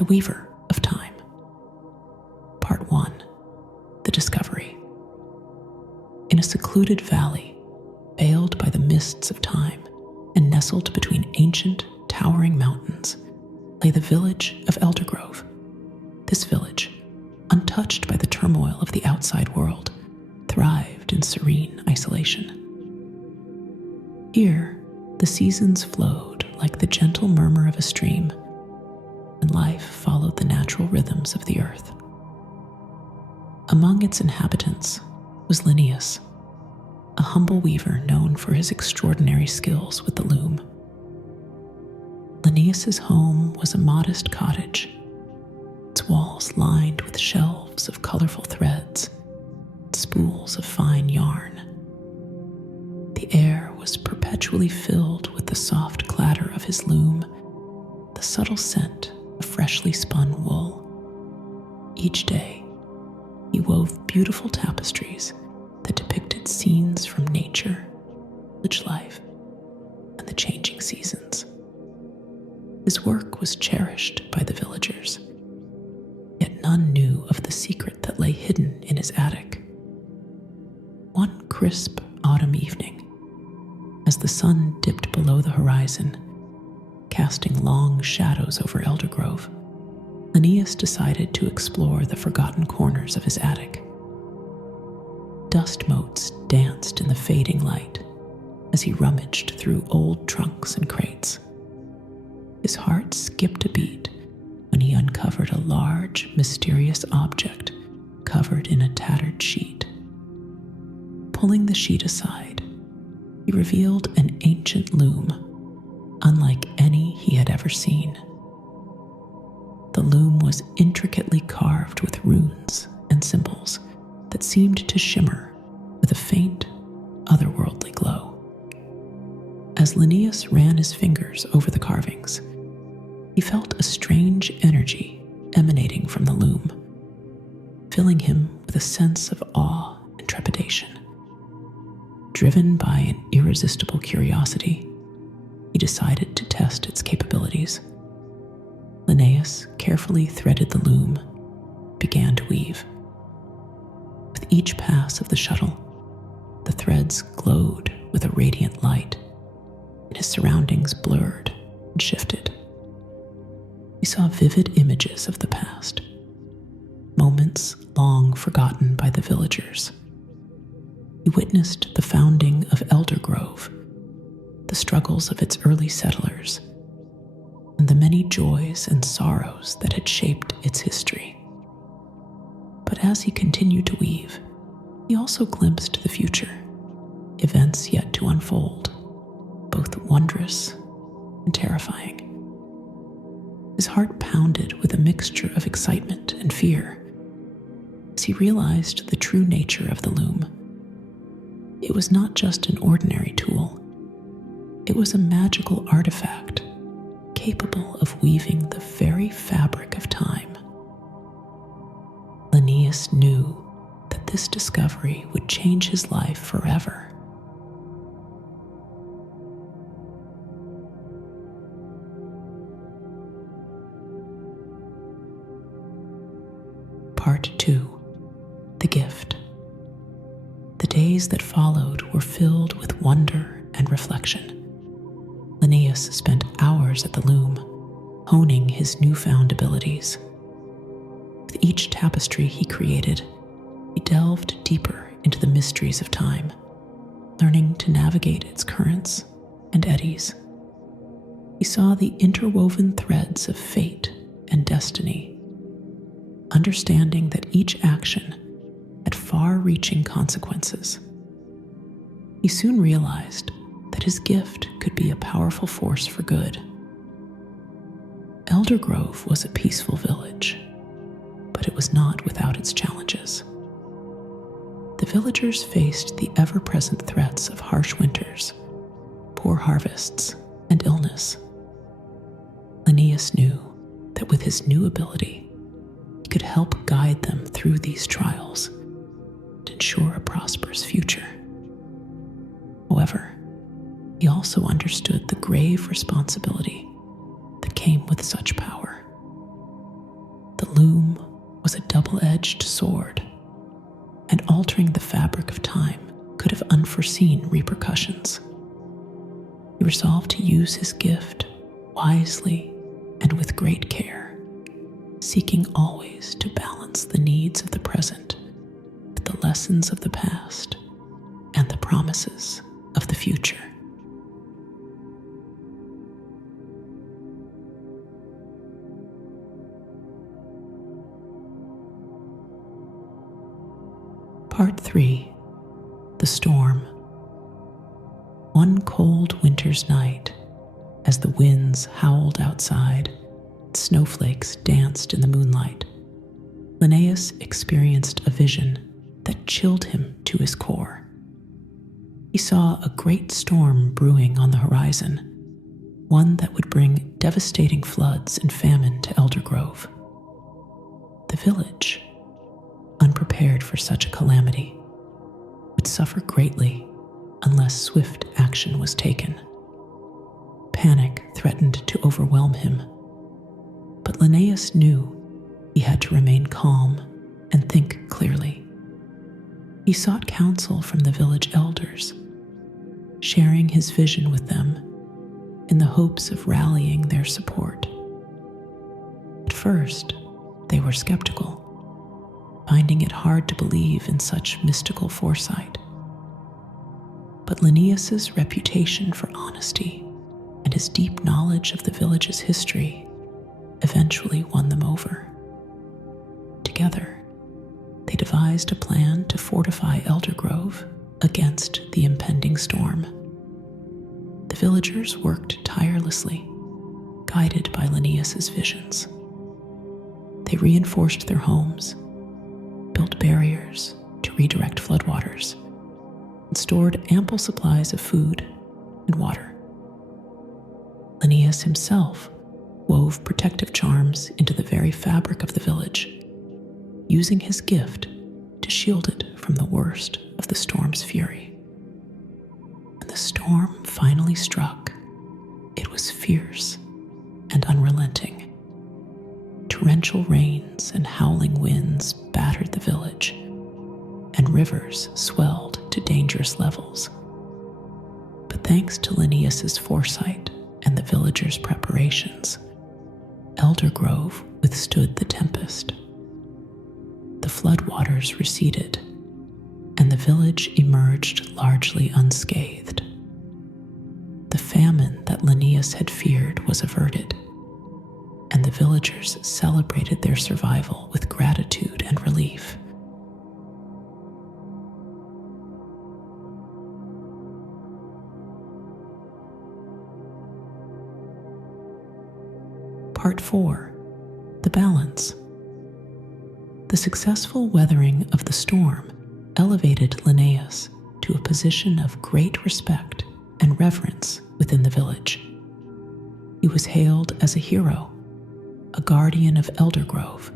the weaver of time. Part 1. The Discovery. In a secluded valley, veiled by the mists of time and nestled between ancient, towering mountains, lay the village of Eldergrove. This village, untouched by the turmoil of the outside world, thrived in serene isolation. Here, the seasons flowed like the gentle murmur of a stream, and life followed the natural rhythms of the earth. Among its inhabitants was Linnaeus, a humble weaver known for his extraordinary skills with the loom. Linnaeus's home was a modest cottage, its walls lined with shelves of colorful threads and spools of fine yarn. The air was perpetually filled with the soft clatter of his loom, the subtle scent of freshly spun wool. Each day, he wove beautiful tapestries that depicted scenes from nature, village life, and the changing seasons. His work was cherished by the villagers, yet none knew of the secret that lay hidden in his attic. One crisp autumn evening, as the sun dipped below the horizon, casting long shadows over Eldergrove, Linnaeus decided to explore the forgotten corners of his attic. Dust motes danced in the fading light as he rummaged through old trunks and crates. His heart skipped a beat when he uncovered a large, mysterious object covered in a tattered sheet. Pulling the sheet aside, he revealed an ancient loom, unlike any he had ever seen. The loom was intricately carved with runes and symbols that seemed to shimmer with a faint, otherworldly glow. As Linnaeus ran his fingers over the carvings, he felt a strange energy emanating from the loom, filling him with a sense of awe and trepidation. Driven by an irresistible curiosity, he decided to test its capabilities. Linnaeus carefully threaded the loom, began to weave. With each pass of the shuttle, the threads glowed with a radiant light, and his surroundings blurred and shifted. He saw vivid images of the past, moments long forgotten by the villagers. He witnessed the founding of Eldergrove, the struggles of its early settlers, and the many joys and sorrows that had shaped its history. But as he continued to weave, he also glimpsed the future, events yet to unfold, both wondrous and terrifying. His heart pounded with a mixture of excitement and fear as he realized the true nature of the loom. It was not just an ordinary tool. It was a magical artifact capable of weaving the very fabric of time. Linnaeus knew that this discovery would change his life forever. Part 2. The Gift. The days that followed were filled with wonder and reflection. Linnaeus spent hours at the loom, honing his newfound abilities. With each tapestry he created, he delved deeper into the mysteries of time, learning to navigate its currents and eddies. He saw the interwoven threads of fate and destiny, understanding that each action had far-reaching consequences. He soon realized that his gift could be a powerful force for good. Eldergrove was a peaceful village, but it was not without its challenges. The villagers faced the ever-present threats of harsh winters, poor harvests, and illness. Linnaeus knew that with his new ability, he could help guide them through these trials and ensure a prosperous future. However, he also understood the grave responsibility that came with such power. loom was a double-edged sword, and altering the fabric of time could have unforeseen repercussions. He resolved to use his gift wisely and with great care, seeking always to balance the needs of the present with the lessons of the past and the promises of the future. Part 3. The Storm. One cold winter's night, as the winds howled outside and snowflakes danced in the moonlight, Linnaeus experienced a vision that chilled him to his core. He saw a great storm brewing on the horizon, one that would bring devastating floods and famine to Eldergrove. The village, unprepared for such a calamity, would suffer greatly unless swift action was taken. Panic threatened to overwhelm him, but Linnaeus knew he had to remain calm and think clearly. He sought counsel from the village elders, sharing his vision with them in the hopes of rallying their support. At first, they were skeptical, finding it hard to believe in such mystical foresight. But Linnaeus's reputation for honesty and his deep knowledge of the village's history eventually won them over. Together, they devised a plan to fortify Eldergrove against the impending storm. The villagers worked tirelessly, guided by Linnaeus's visions. They reinforced their homes, built barriers to redirect floodwaters, and stored ample supplies of food and water. Linnaeus himself wove protective charms into the very fabric of the village, using his gift to shield it from the worst of the storm's fury. When the storm finally struck, it was fierce and unrelenting. Torrential rains and howling winds battered the village, and rivers swelled to dangerous levels. But thanks to Linnaeus's foresight and the villagers' preparations, Eldergrove withstood the tempest. The floodwaters receded, and the village emerged largely unscathed. The famine that Linnaeus had feared was averted, and the villagers celebrated their survival with gratitude and relief. Part 4. The Balance. The successful weathering of the storm elevated Linnaeus to a position of great respect and reverence within the village. He was hailed as a hero, a guardian of Eldergrove,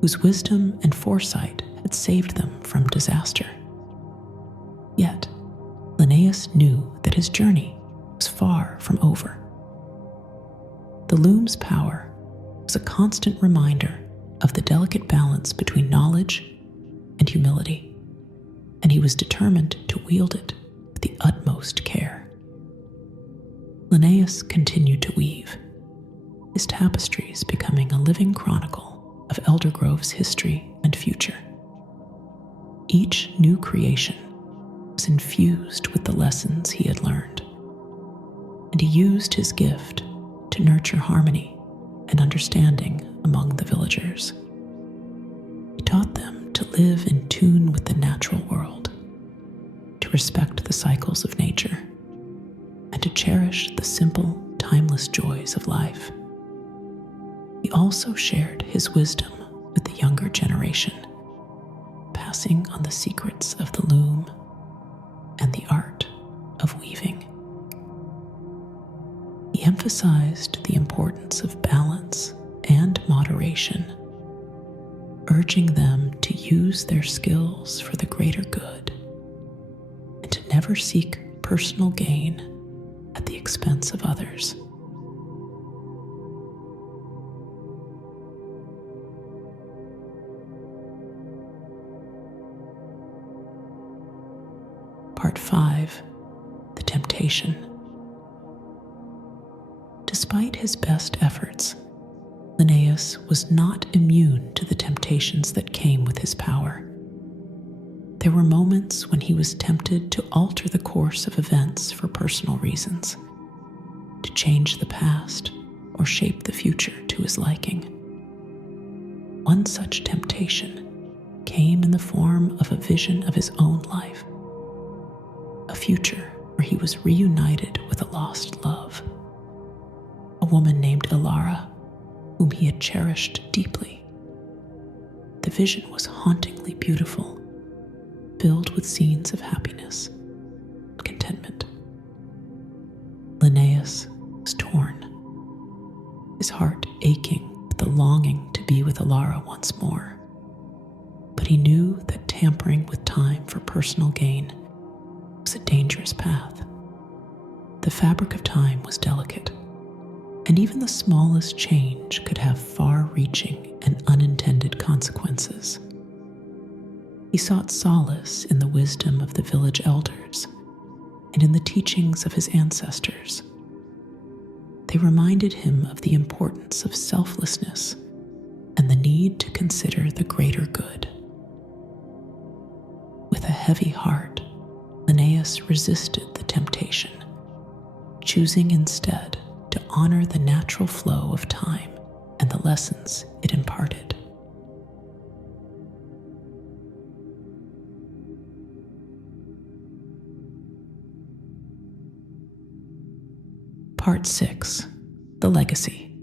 whose wisdom and foresight had saved them from disaster. Yet, Linnaeus knew that his journey was far from over. The loom's power was a constant reminder of the delicate balance between knowledge and humility, and he was determined to wield it with the utmost care. Linnaeus continued to weave, his tapestries becoming a living chronicle of Eldergrove's history and future. Each new creation was infused with the lessons he had learned, and he used his gift to nurture harmony and understanding among the villagers. He taught them to live in tune with the natural world, to respect the cycles of nature, and to cherish the simple, timeless joys of life. He also shared his wisdom with the younger generation, passing on the secrets of the loom and the art of weaving. He emphasized the importance of balance and moderation, urging them to use their skills for the greater good and to never seek personal gain at the expense of others. 5. The Temptation. Despite his best efforts, Linnaeus was not immune to the temptations that came with his power. There were moments when he was tempted to alter the course of events for personal reasons, to change the past or shape the future to his liking. One such temptation came in the form of a vision of his own life, a future where he was reunited with a lost love, a woman named Ilara, whom he had cherished deeply. The vision was hauntingly beautiful, filled with scenes of happiness and contentment. Linnaeus was torn, his heart aching with the longing to be with Ilara once more. But he knew that tampering with time for personal gain was a dangerous path. The fabric of time was delicate, and even the smallest change could have far-reaching and unintended consequences. He sought solace in the wisdom of the village elders and in the teachings of his ancestors. They reminded him of the importance of selflessness and the need to consider the greater good. With a heavy heart, Linnaeus resisted the temptation, choosing instead to honor the natural flow of time and the lessons it imparted. Part 6. The Legacy.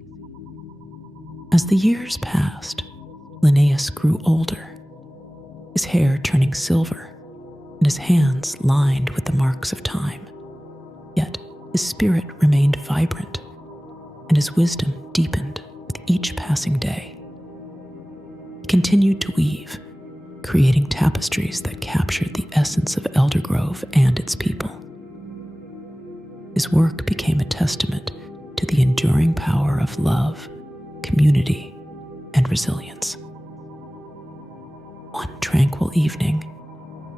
As the years passed, Linnaeus grew older, his hair turning silver and his hands lined with the marks of time. Yet his spirit remained vibrant, and his wisdom deepened with each passing day. He continued to weave, creating tapestries that captured the essence of Eldergrove and its people. His work became a testament to the enduring power of love, community, and resilience. One tranquil evening,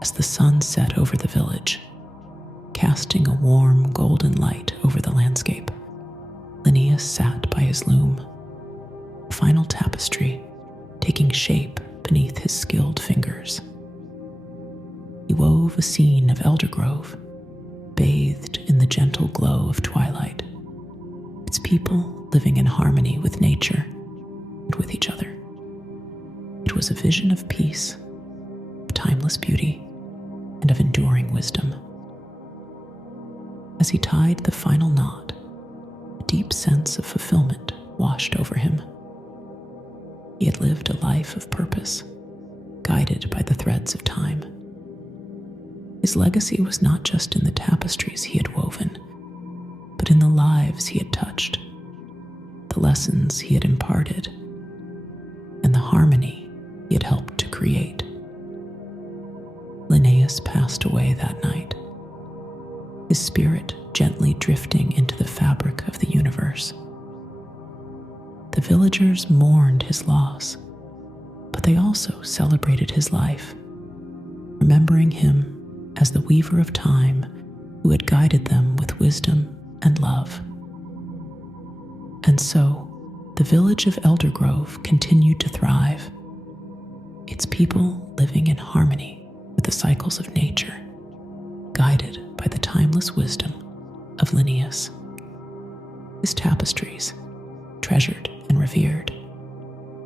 as the sun set over the village, casting a warm golden light over the landscape, Linnaeus sat by his loom, a final tapestry taking shape beneath his skilled fingers. He wove a scene of Eldergrove, bathed in the gentle glow of twilight, its people living in harmony with nature and with each other. It was a vision of peace, of timeless beauty, and of enduring wisdom. As he tied the final knot, a deep sense of fulfillment washed over him. He had lived a life of purpose, guided by the threads of time. His legacy was not just in the tapestries he had woven, but in the lives he had touched, the lessons he had imparted, and the harmony he had helped to create. Linnaeus passed away that night, his spirit gently drifting into the fabric of the universe. The villagers mourned his loss, but they also celebrated his life, remembering him as the weaver of time who had guided them with wisdom and love. And so, the village of Eldergrove continued to thrive, its people living in harmony with the cycles of nature, guided by the timeless wisdom of Linnaeus. His tapestries, treasured and revered,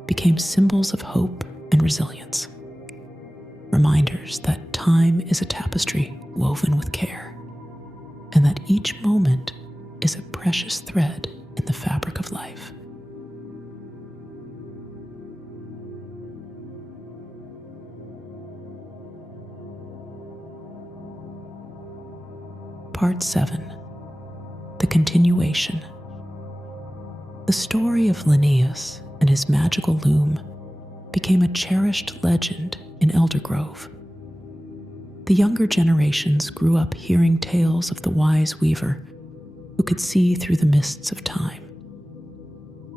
became symbols of hope and resilience, reminders that time is a tapestry woven with care, and that each moment is a precious thread in the fabric of life. Part 7. The Continuation. The story of Linnaeus and his magical loom became a cherished legend in Eldergrove. The younger generations grew up hearing tales of the wise weaver who could see through the mists of time.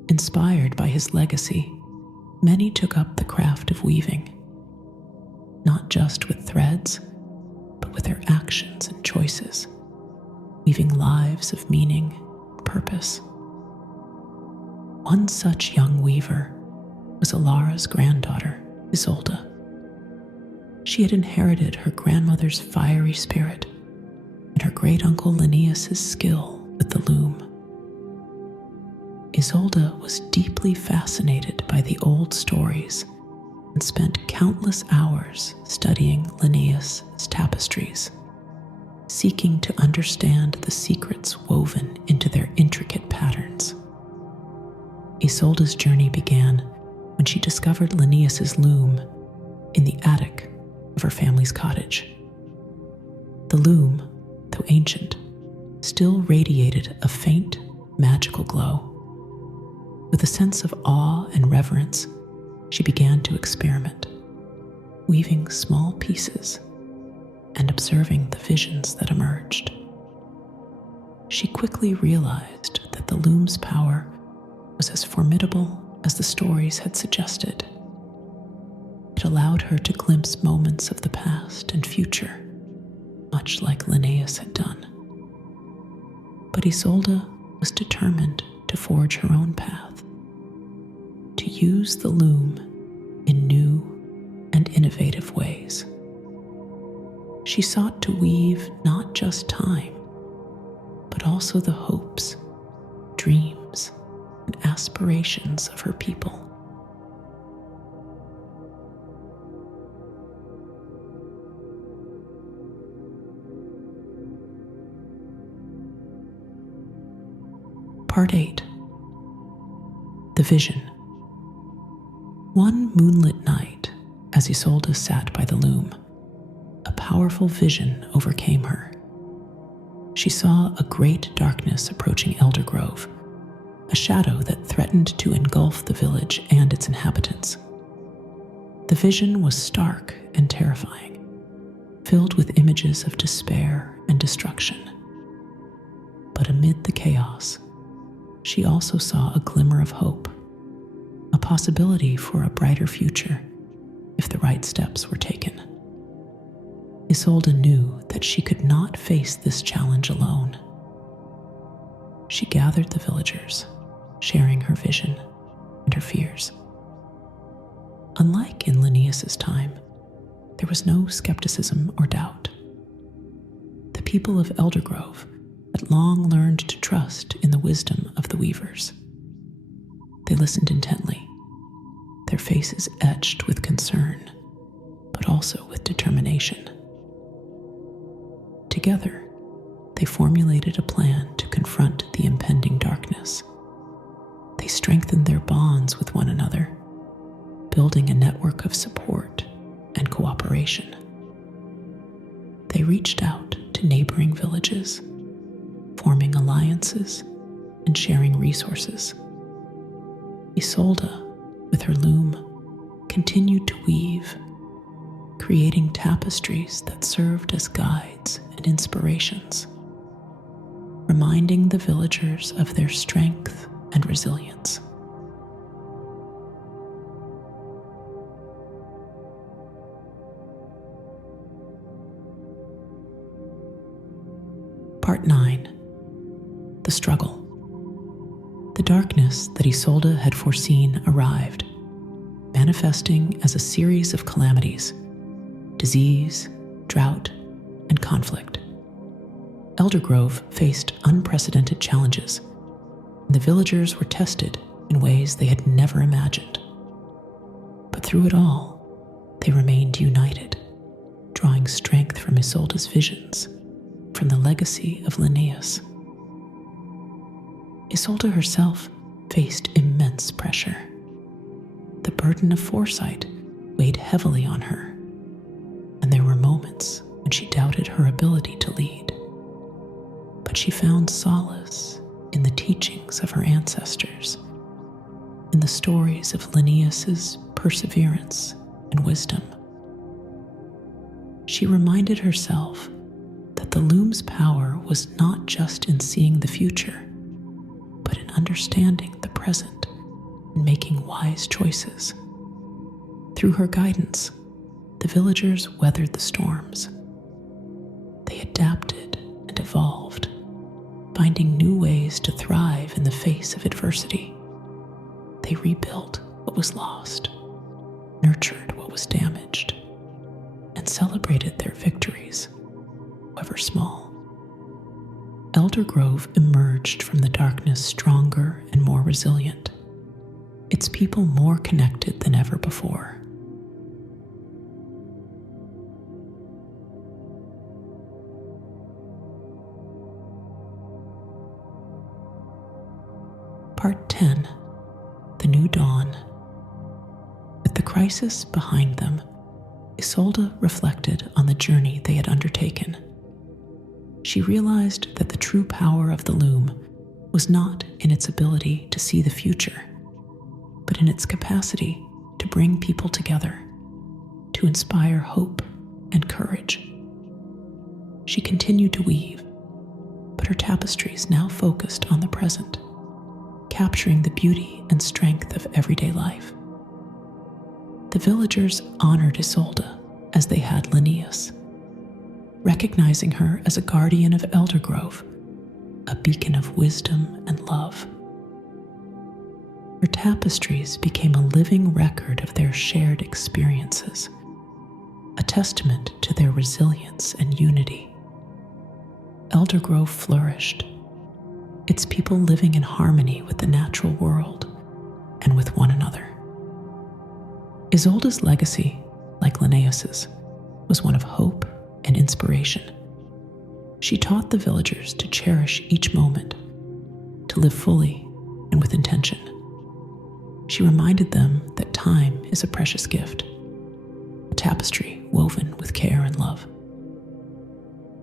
Inspired by his legacy, many took up the craft of weaving, not just with threads, but with their actions and choices, weaving lives of meaning and purpose. One such young weaver was Alara's granddaughter, Isolde. She had inherited her grandmother's fiery spirit and her great-uncle Linnaeus's skill with the loom. Isolde was deeply fascinated by the old stories and spent countless hours studying Linnaeus's tapestries, seeking to understand the secrets woven into their intricate patterns. Isolde's journey began when she discovered Linnaeus's loom in the attic of her family's cottage. The loom, though ancient, still radiated a faint, magical glow. With a sense of awe and reverence, she began to experiment, weaving small pieces and observing the visions that emerged. She quickly realized that the loom's power was as formidable as the stories had suggested. It allowed her to glimpse moments of the past and future, much like Linnaeus had done. But Isolde was determined to forge her own path, to use the loom in new and innovative ways. She sought to weave not just time, but also the hopes, dreams, and aspirations of her people. Part 8. The Vision. One moonlit night, as Isolde sat by the loom, a powerful vision overcame her. She saw a great darkness approaching Eldergrove, a shadow that threatened to engulf the village and its inhabitants. The vision was stark and terrifying, filled with images of despair and destruction. But amid the chaos, she also saw a glimmer of hope, a possibility for a brighter future if the right steps were taken. Isolde knew that she could not face this challenge alone. She gathered the villagers, sharing her vision and her fears. Unlike in Linnaeus's time, there was no skepticism or doubt. The people of Eldergrove had long learned to trust in the wisdom of the weavers. They listened intently, their faces etched with concern, but also with determination. Together, they formulated a plan to confront the impending darkness. They strengthened their bonds with one another, building a network of support and cooperation. They reached out to neighboring villages, forming alliances and sharing resources. Isolde, with her loom, continued to weave, creating tapestries that served as guides and inspirations, reminding the villagers of their strength and resilience. Part 9. The Struggle. The darkness that Isolde had foreseen arrived, manifesting as a series of calamities: disease, drought, and conflict. Eldergrove faced unprecedented challenges, and the villagers were tested in ways they had never imagined. But through it all, they remained united, drawing strength from Isolde's visions, from the legacy of Linnaeus. Isolde herself faced immense pressure. The burden of foresight weighed heavily on her, and there were moments when she doubted her ability to lead. But she found solace in the teachings of her ancestors, in the stories of Linnaeus's perseverance and wisdom. She reminded herself that the loom's power was not just in seeing the future, but in understanding the present and making wise choices. Through her guidance, the villagers weathered the storms, they adapted and evolved, finding new ways to thrive in the face of adversity. They rebuilt what was lost, nurtured what was damaged, and celebrated their victories, however small. Elder Grove emerged from the darkness stronger and more resilient, its people more connected than ever before. Part 10. The New Dawn. With the crisis behind them, Isolde reflected on the journey they had undertaken. She realized that the true power of the loom was not in its ability to see the future, but in its capacity to bring people together, to inspire hope and courage. She continued to weave, but her tapestries now focused on the present, capturing the beauty and strength of everyday life. The villagers honored Isolde as they had Linnaeus, recognizing her as a guardian of Elder Grove, a beacon of wisdom and love. Her tapestries became a living record of their shared experiences, a testament to their resilience and unity. Elder Grove flourished, its people living in harmony with the natural world and with one another. Isolde's legacy, like Linnaeus's, was one of hope and inspiration. She taught the villagers to cherish each moment, to live fully and with intention. She reminded them that time is a precious gift, a tapestry woven with care and love.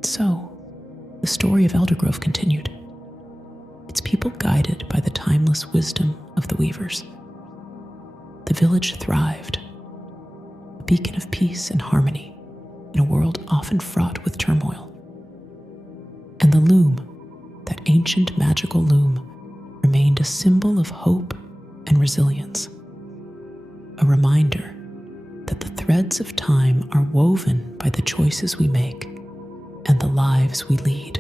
So, the story of Elder Grove continued, its people guided by the timeless wisdom of the weavers. The village thrived, a beacon of peace and harmony in a world often fraught with turmoil. And the loom, that ancient magical loom, remained a symbol of hope and resilience, a reminder that the threads of time are woven by the choices we make and the lives we lead.